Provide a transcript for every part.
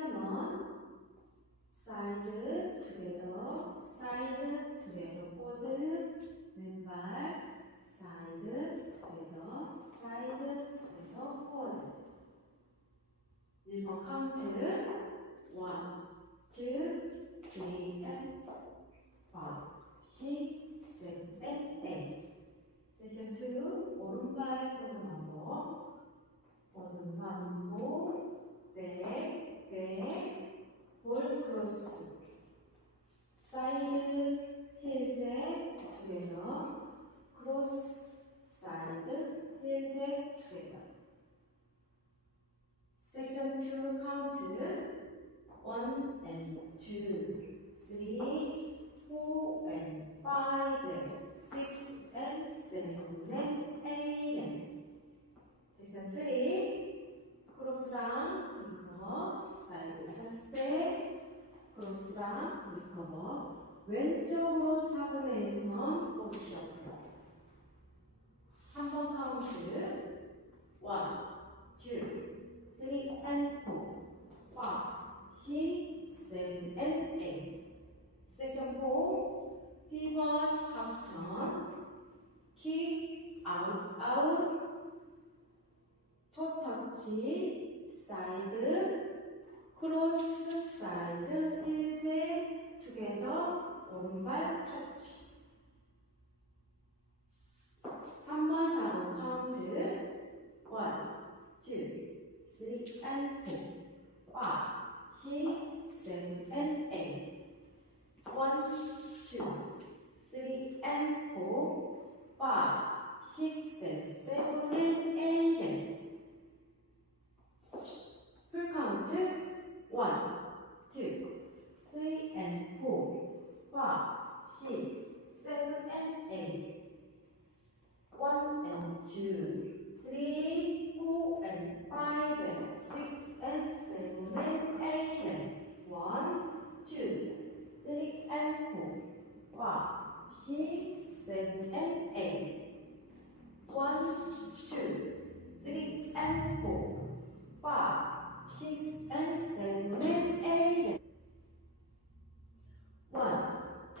section 1 side together forward 왼발 side together forward 1번 카운트 1, 2, 3, and 5, 6, 7, and 8 세션 2 오른발 포드 반복 포드 반복 백 볼 크로스 사이드 힐잭 투게더 크로스 사이드 힐잭 투게더 섹션 2 카운트 1 and 2 3 4 and 5 and 6 and 7 and 8 and 섹션 3 크로스랑 리커버 사이드 사세 크로스랑 리커버 왼쪽으로 4분의 1턴 뽑으시오 3번 카운트 1, 2, 3 and 4 5, 6, 7 and 8 섹션 4 pivot half turn kick out toe touch side 크로스 사이드 힐제 투게더 오른발 터치 3번 4번 카운트 1, 2, 3 and 4 5, 6, 7 and 8 1, 2, 3 and 4 5, 6 and 7 and 8 풀 카운트 1, 2, 3 and 4 5, 6, 7 and 8 1 and 2, 3, 4 and 5 and 6 and 7 and 8 and 1, 2, 3 and 4 5, 6, 7 and 8 1, 2, 3 and 4 5, 6 and 7 and 8 1,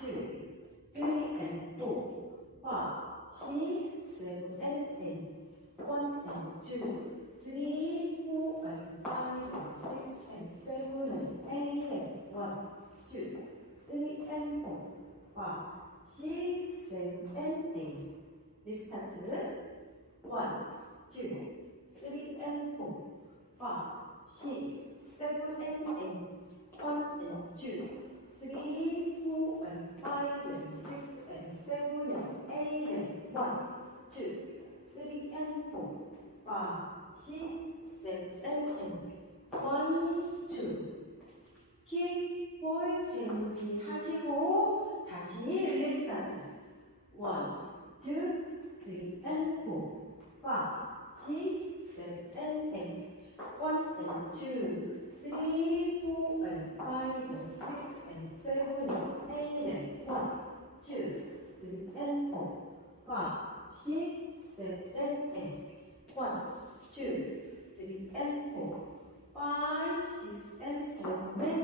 2, 3 and 4 5, 6, 7 and 8 1 and 2, 3, 4 and 5 and 6 and 7 and 8 and 1, 2, 3 and 4 5, 6, 7 and 8 리스타트 1, 2, 3 and 4 5, 6, 7 and 8 1 and 2, 3, 4 and 5 and 6 and 7 and 8 and 1, 2, 3 and 4 5, 6, 7 and 8 1, 2 킥, 볼, 체인지 하시고 다시 리스타트 1, 2, 3 and 4 5, 6, 7 and 8 1 and 2, 3, 4 and 5 and 6 and 7 and 8 and 1, 2, 3 and 4 5, 6, 7 and 8 1, 2, 3 and 4 5, 6 and 7 and